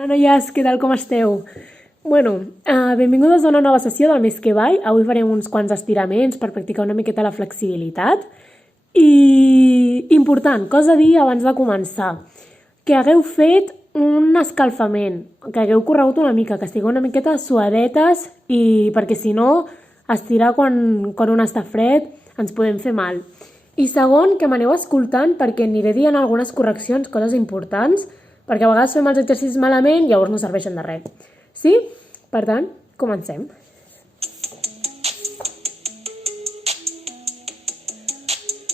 Hola noies, què tal, com esteu? Benvingudes a una nova sessió del Més que Ball. Avui farem uns quants estiraments per practicar una miqueta la flexibilitat. I important, cosa a dir abans de començar, que hagueu fet un escalfament, que hagueu corregut una mica, que estigueu una miqueta suadetes, i perquè si no, estirar quan un està fred ens podem fer mal. I segon, que m'aneu escoltant perquè aniré dient algunes correccions, coses importants, perquè a vegades fem els exercicis malament i llavors no serveixen de res. Sí? Per tant, comencem.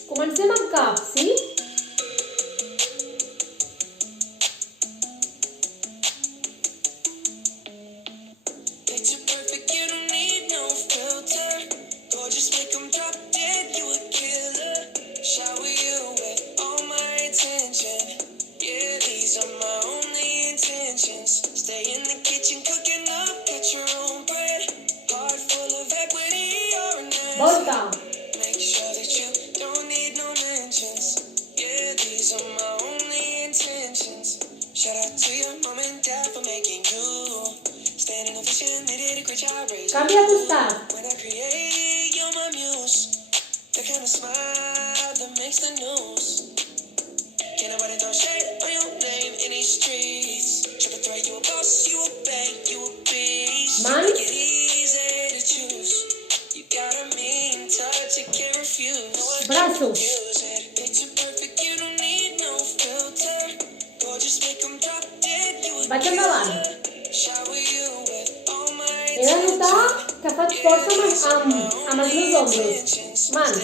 Comencem amb cap, sí? Volta. Canvia de costat. Mans. Braços. Vaig endavant. He de notar que faig força amb els meus ombros. Mans.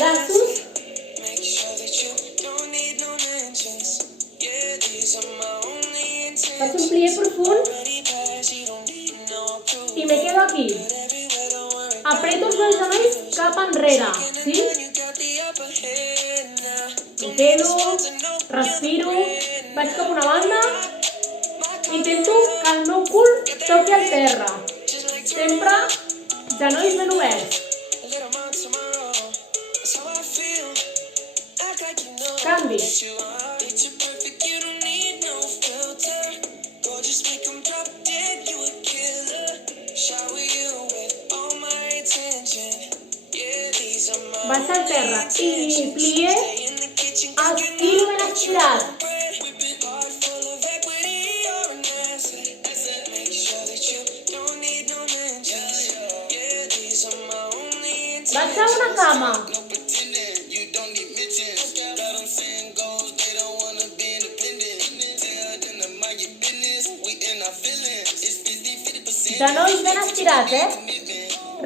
Braços. Faig un plié profund i me quedo aquí. Apreto els meus genolls cap enrere, sí? Me quedo, respiro, vaig cap a una banda, intento que el meu cul toqui al terra. Sempre genolls ben oberts. Canvi. Vaig al terra i plié, estiro ben estirat. Vaig a una cama. Genolls ben estirats,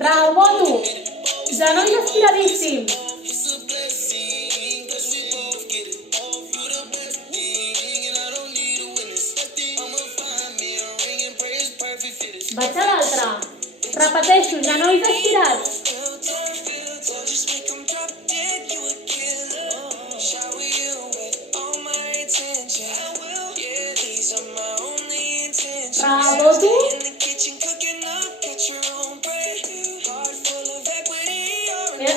Reboto. Genolls estiradíssims. Vaig a l'altre. Repeteixo, genolls estirats. Reboto.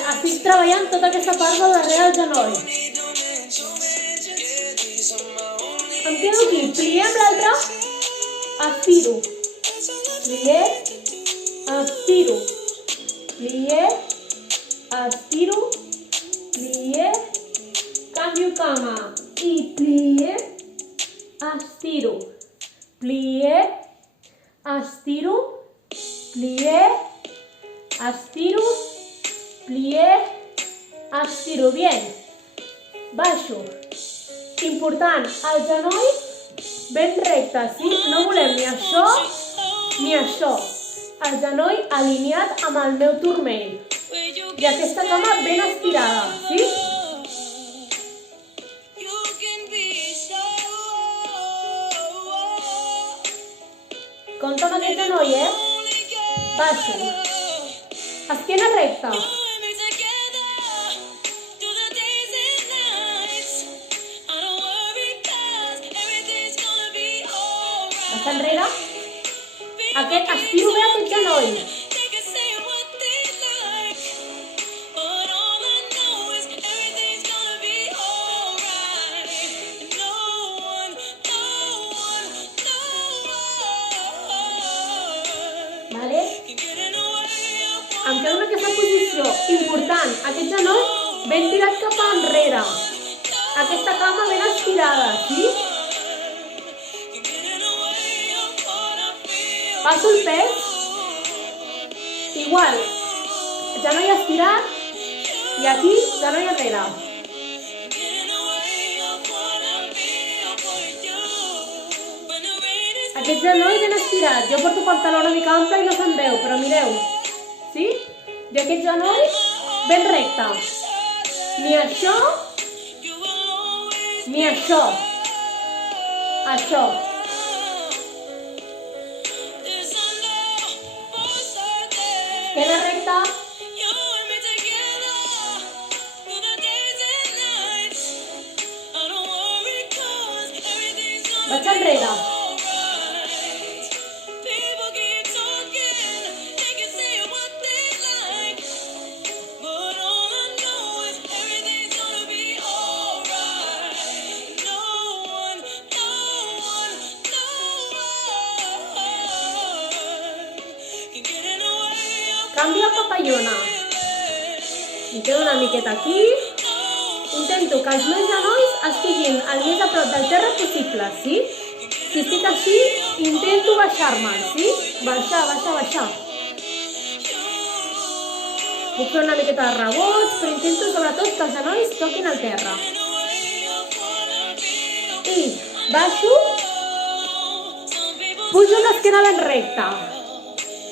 Estic treballant tota aquesta part del darrere del genoll. Em quedo aquí, plié amb l'altre, estiro, plié, estiro, plié, estiro, plié, canvio cama i plié, estiro, plié, estiro, plié, estiro, plié, estiro. Bien. Baixo. Important, el genoll ben recte, sí? No volem ni això ni això. El genoll alineat amb el meu turmell. I aquesta cama ben estirada, sí? Compte amb aquest genoll, Baixo. Esquena recta. Vaig enrere. Estiro bé aquest genoll. Important, aquest genoll ben tirat cap enrere. Aquesta cama ben estirada, sí? Passo el pes. Igual, genoll estirat i aquí genoll enrere. Aquest genoll ben estirat. Jo porto pantaló una mica ample i no se'n veu, però mireu. Sí? I aquest genoll ben recte. Ni això, ni això. Això. Esquena recta. Vaig enrere. Canvio a papallona. Em quedo una miqueta aquí. Intento que els meus genolls estiguin el més a prop del terra possible, sí? Si estic així, intento baixar-me'n, sí? Baixar, baixar, baixar. Puc fer una miqueta de rebots, però intento sobretot que els genolls toquin el terra. I baixo, pujo l'esquena ben recta.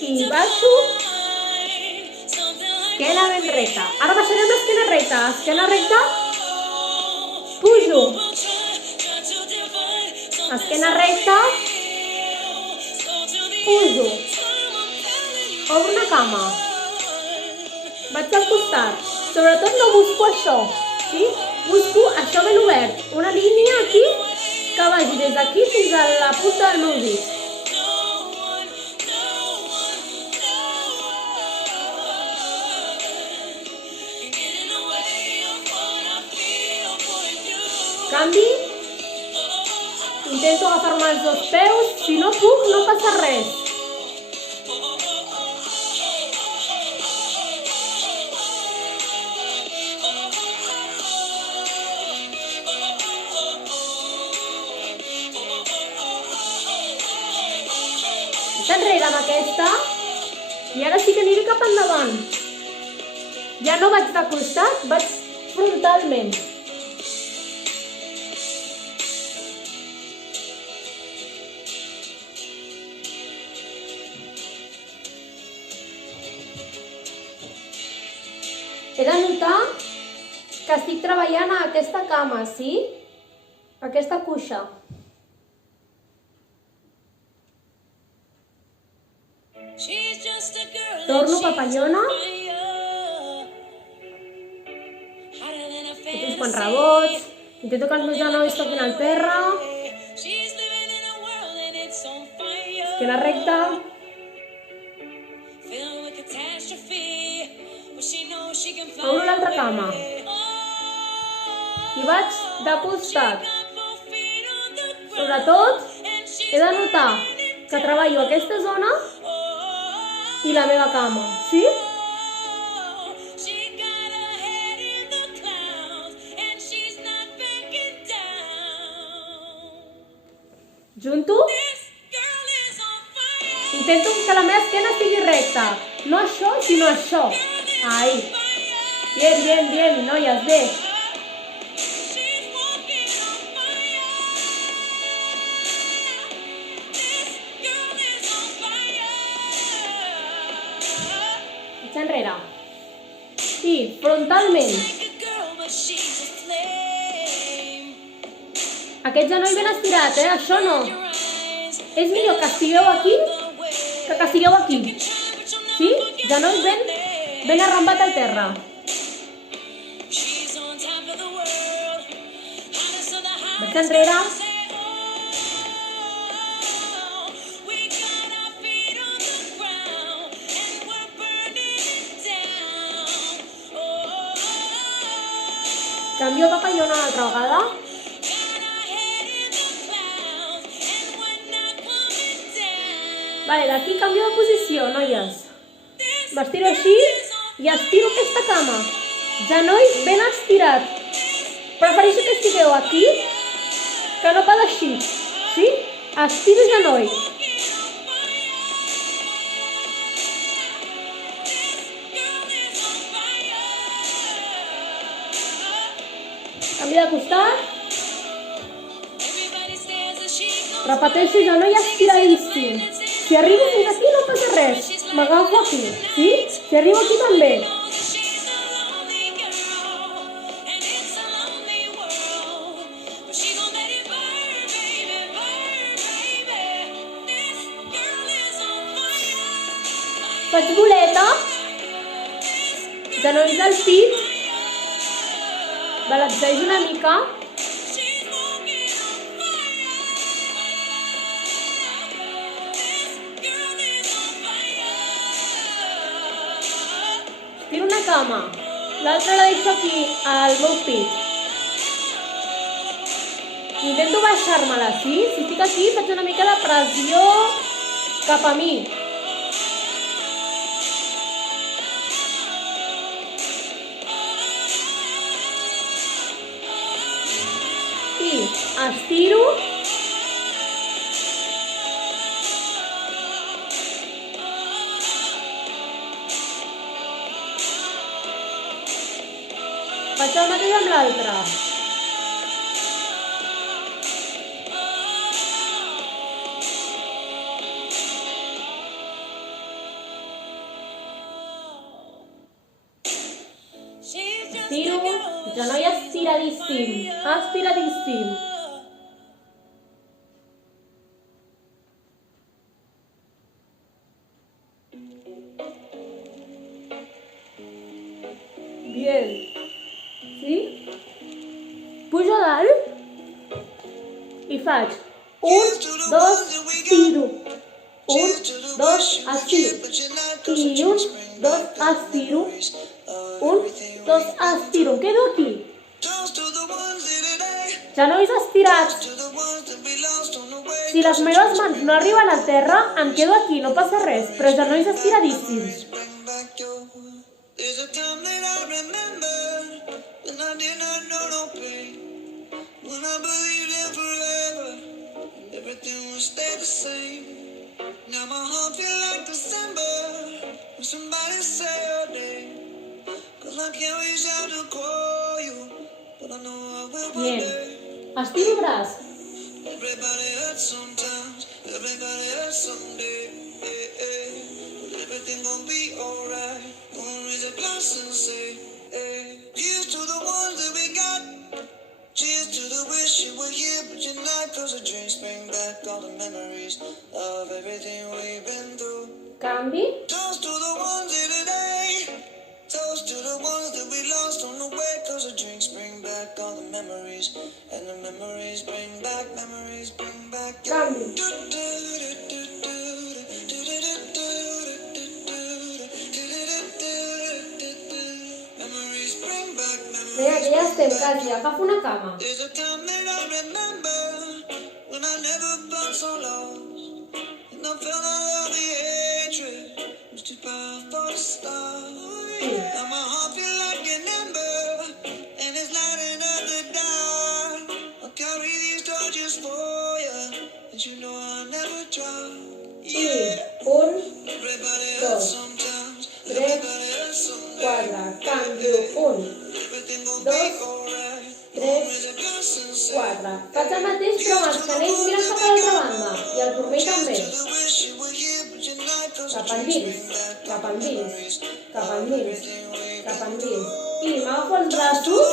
I baixo, esquena ben recta. Ara baixarem l'esquena recta. Esquena recta, pujo. Esquena recta, pujo. Obro una cama. Vaig al costat. Sobretot no busco això, sí? Busco això ben obert. Una línia aquí que vagi des d'aquí fins a la punta del meu dit. Canvi, intento agafar-me els dos peus, si no puc no passa res. Vaig enrere amb aquesta i ara sí que aniré cap endavant. Ja no vaig de costat, vaig frontalment. He de notar que estic treballant a aquesta cama, sí? Aquesta cuixa. Torno papallona. Faig uns quants rebots. Intento que els meus genolls toquin el terra. Esquena recta. Obro l'altra cama. I vaig de costat. Sobretot, he de notar que treballo aquesta zona i la meva cama, sí? Junto. Intento que la meva esquena estigui recta. No això, sinó això. Ahí. Bien, bien, bien, noies, bé. Vaig enrere. I frontalment. Aquest genoll ben estirat, això no. És millor que estigueu aquí que estigueu aquí. Sí? Genoll ben arrambat al terra. Vaig enrere. Canvio papallona una altra vegada. Vale, d'aquí canvio de posició, noies. M'estiro així I estiro aquesta cama. Genolls ben estirat. Prefereixo que estigueu aquí que no pas així. Sí? Estiro genoll. Canvi de costat. Repeteixo genoll estiradíssim. Si arribo fins aquí no passa res. M'agafo aquí, sí? Si arribo aquí també. Faig boleta. Genolls al pit. Balancejo una mica. Tiro una cama, l'altra la deixo aquí, al meu pit. Intento baixar-me-la, sí? Si estic aquí faig una mica de pressió cap a mi. I estiro. Faig el mateix amb l'altre. Estiro, genoll estiradíssim, estiradíssim. Bien. Sí? Pujo a dalt i faig 1, 2, estiro. 1, 2, estiro. I 1, 2, estiro. 1, 2, estiro. Em quedo aquí. Genolls estirats. Si les meves mans no arriben a terra, em quedo aquí, no passa res, però genolls estiradíssims. Bien. Estiro braç. Cheers to the wish you were here, but you're not. Close the drinks, bring back all the memories of everything we've been through. Canvi. Toast to the ones here today. Toast to the ones that we lost on the way. Close the drinks, bring back all the memories, and the memories bring back Canvi. Mira, que ja estem quasi, agafo una cama. I 1, 2, 3, 4, canvio, 1, 2, 3, 4. Faig el mateix però amb els canells mirant cap a l'altra banda i el turmell també. Cap endins, cap endins, cap endins, cap endins. I m'agafo els braços,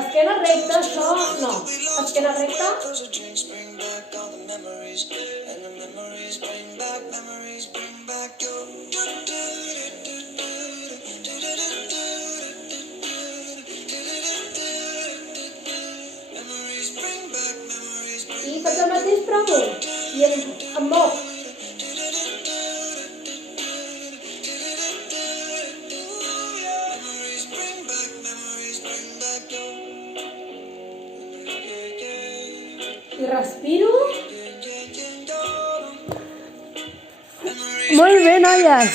esquena recta, això no, esquena recta. I faig el mateix però amunt i em moc. I respiro. Molt bé, noies.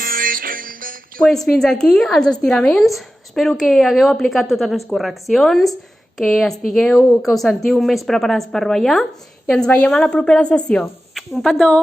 Pues fins aquí els estiraments. Espero que hagueu aplicat totes les correccions, que us sentiu més preparats per ballar i ens veiem a la propera sessió. Un petó!